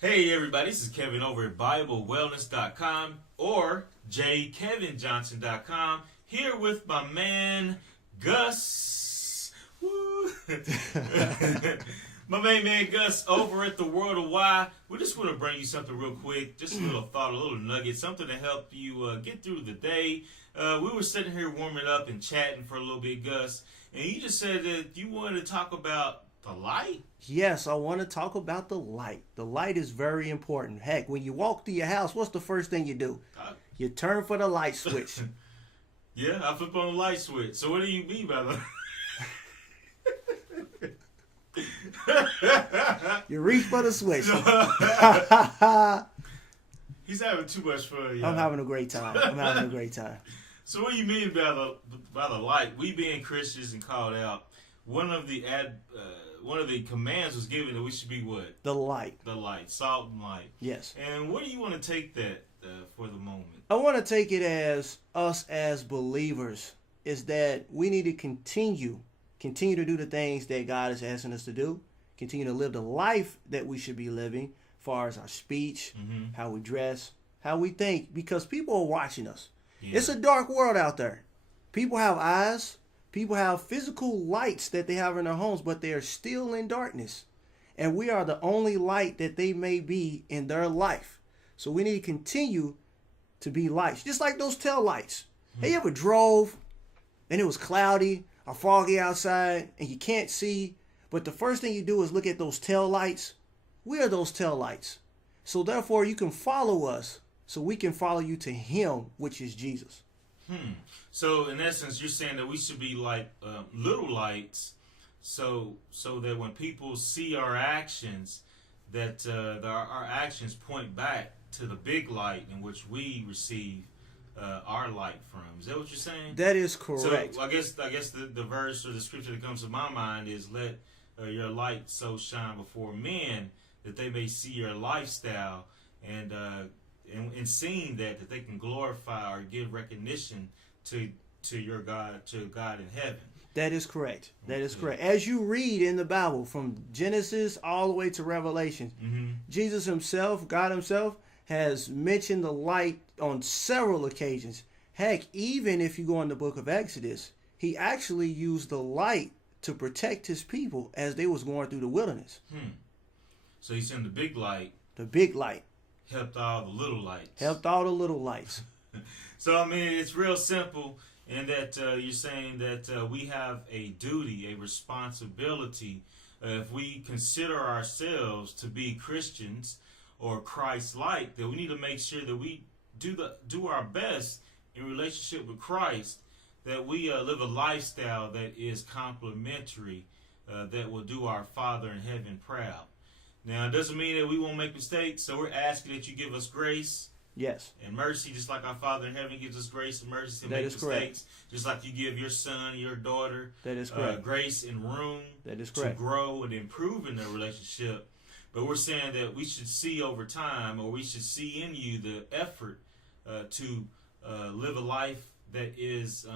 Hey everybody, this is Kevin over at BibleWellness.com or JKevinJohnson.com here with my man Gus. Woo. My main man Gus over at the World of Why. We just want to bring you something real quick, just a little thought, a little nugget, something to help you get through the day. We were sitting here warming up and chatting for a little bit, Gus, and you just said that you wanted to talk about the light. Yes, I want to talk about the light. The light is very important. Heck, when you walk through your house, what's the first thing you do? You turn for the light switch. Yeah, I flip on the light switch. So what do you mean by that? You reach for the switch. He's having too much fun, y'all. I'm having a great time. So what do you mean by the light? We being Christians and called out, one of the commands was given that we should be what? The light. The light, salt and light. Yes. And where do you want to take that for the moment? I want to take it as us as believers is that we need to continue to do the things that God is asking us to do. Continue to live the life that we should be living, as far as our speech, how we dress, how we think, because people are watching us. Yeah. It's a dark world out there. People have eyes. People have physical lights that they have in their homes, but they are still in darkness. And we are the only light that they may be in their life. So we need to continue to be lights. Just like those tail lights. Have you ever drove and it was cloudy or foggy outside and you can't see, but the first thing you do is look at those tail lights? We are those tail lights. So therefore you can follow us so we can follow you to Him, which is Jesus. So in essence, you're saying that we should be like little lights, so that when people see our actions, that our actions point back to the big light in which we receive our light from. Is that what you're saying? That is correct. So I guess the verse or the scripture that comes to my mind is, let your light so shine before men that they may see your lifestyle, and seeing that they can glorify or give recognition to your God, to God in heaven. That is correct. That is correct. As you read in the Bible from Genesis all the way to Revelation, Jesus himself, God himself, has mentioned the light on several occasions. Heck, even if you go in the book of Exodus, he actually used the light to protect his people as they was going through the wilderness. So he sent the big light. The big light. Helped all the little lights. Helped all the little lights. So, I mean, it's real simple in that you're saying that we have a duty, a responsibility. If we consider ourselves to be Christians or Christ-like, that we need to make sure that we do our best in relationship with Christ, that we live a lifestyle that is complementary, that will do our Father in heaven proud. Now, it doesn't mean that we won't make mistakes, so we're asking that you give us grace. Yes. And mercy, just like our Father in heaven gives us grace and mercy to make mistakes. Correct. Just like you give your son and your daughter grace and room to grow and improve in their relationship. But we're saying that we should see over time, or we should see in you the effort to live a life that is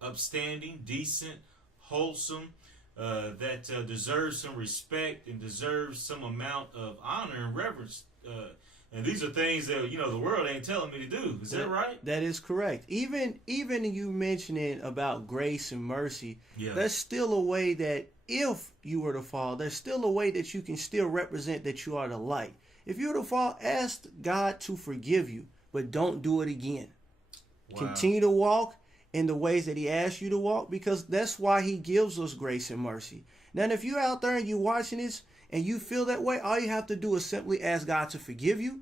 upstanding, decent, wholesome, that deserves some respect and deserves some amount of honor and reverence. And these are things that, the world ain't telling me to do. Is that right? That is correct. Even you mentioning about grace and mercy, there's still a way that if you were to fall, there's still a way that you can still represent that you are the light. If you were to fall, ask God to forgive you, but don't do it again. Wow. Continue to walk in the ways that he asks you to walk, because that's why he gives us grace and mercy. Now, if you're out there and you're watching this and you feel that way, all you have to do is simply ask God to forgive you.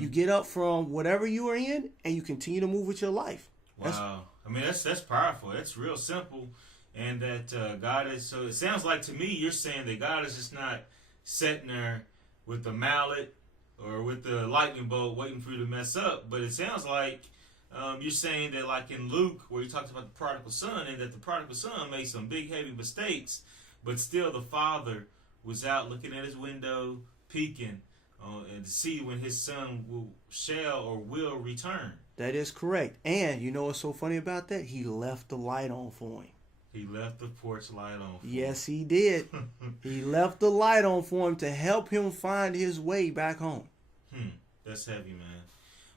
You get up from whatever you are in and you continue to move with your life. Wow. That's powerful. That's real simple. And that God is, so it sounds like to me you're saying that God is just not sitting there with the mallet or with the lightning bolt waiting for you to mess up. But it sounds like you're saying that, like in Luke, where he talks about the prodigal son, and that the prodigal son made some big, heavy mistakes, but still the father was out looking at his window, peeking, and to see when his son shall or will return. That is correct. And you know what's so funny about that? He left the light on for him. He left the porch light on for Yes, he did. He left the light on for him to help him find his way back home. That's heavy, man.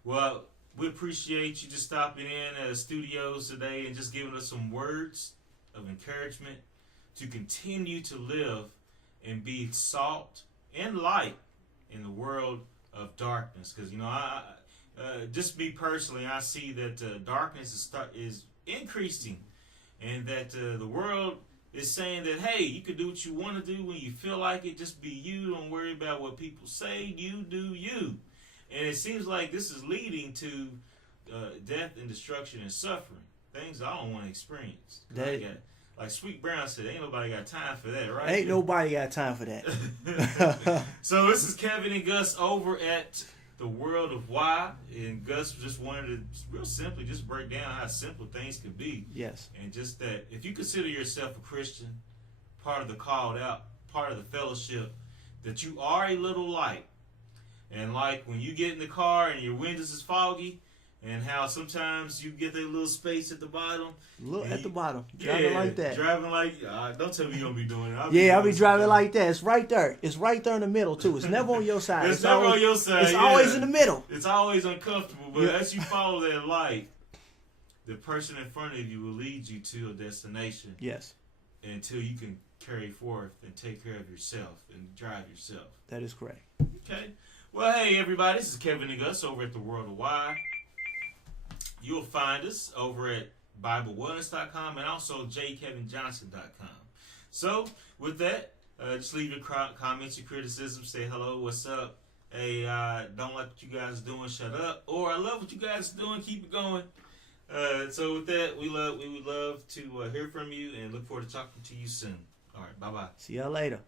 Well, we appreciate you just stopping in at the studios today and just giving us some words of encouragement to continue to live and be salt and light in the world of darkness. Because, I just me personally, I see that darkness is increasing, and that the world is saying that, hey, you can do what you want to do when you feel like it. Just be you. Don't worry about what people say. You do you. And it seems like this is leading to death and destruction and suffering. Things I don't want to experience. Like Sweet Brown said, ain't nobody got time for that, right? Ain't nobody got time for that. So this is Kevin and Gus over at The World of Why. And Gus just wanted to real simply just break down how simple things can be. Yes. And just that if you consider yourself a Christian, part of the called out, part of the fellowship, that you are a little light. And like when you get in the car and your windows is foggy, and how sometimes you get that little space at the bottom. Look at the bottom. Driving like that. Driving like, don't tell me you don't be doing it. I'll be driving like that. It's right there. It's right there in the middle, too. It's never on your side. It's never on your side. It's always in the middle. It's always uncomfortable. But as you follow that light, the person in front of you will lead you to a destination. Yes. Until you can carry forth and take care of yourself and drive yourself. That is correct. Okay. Well, hey, everybody. This is Kevin and Gus over at The World of Why. You'll find us over at BibleWellness.com and also jkevinjohnson.com. So, with that, just leave your comments, your criticism. Say hello, what's up? Hey, don't like what you guys are doing, shut up. Or I love what you guys are doing, keep it going. So, with that, we would love to hear from you and look forward to talking to you soon. All right, bye-bye. See y'all later.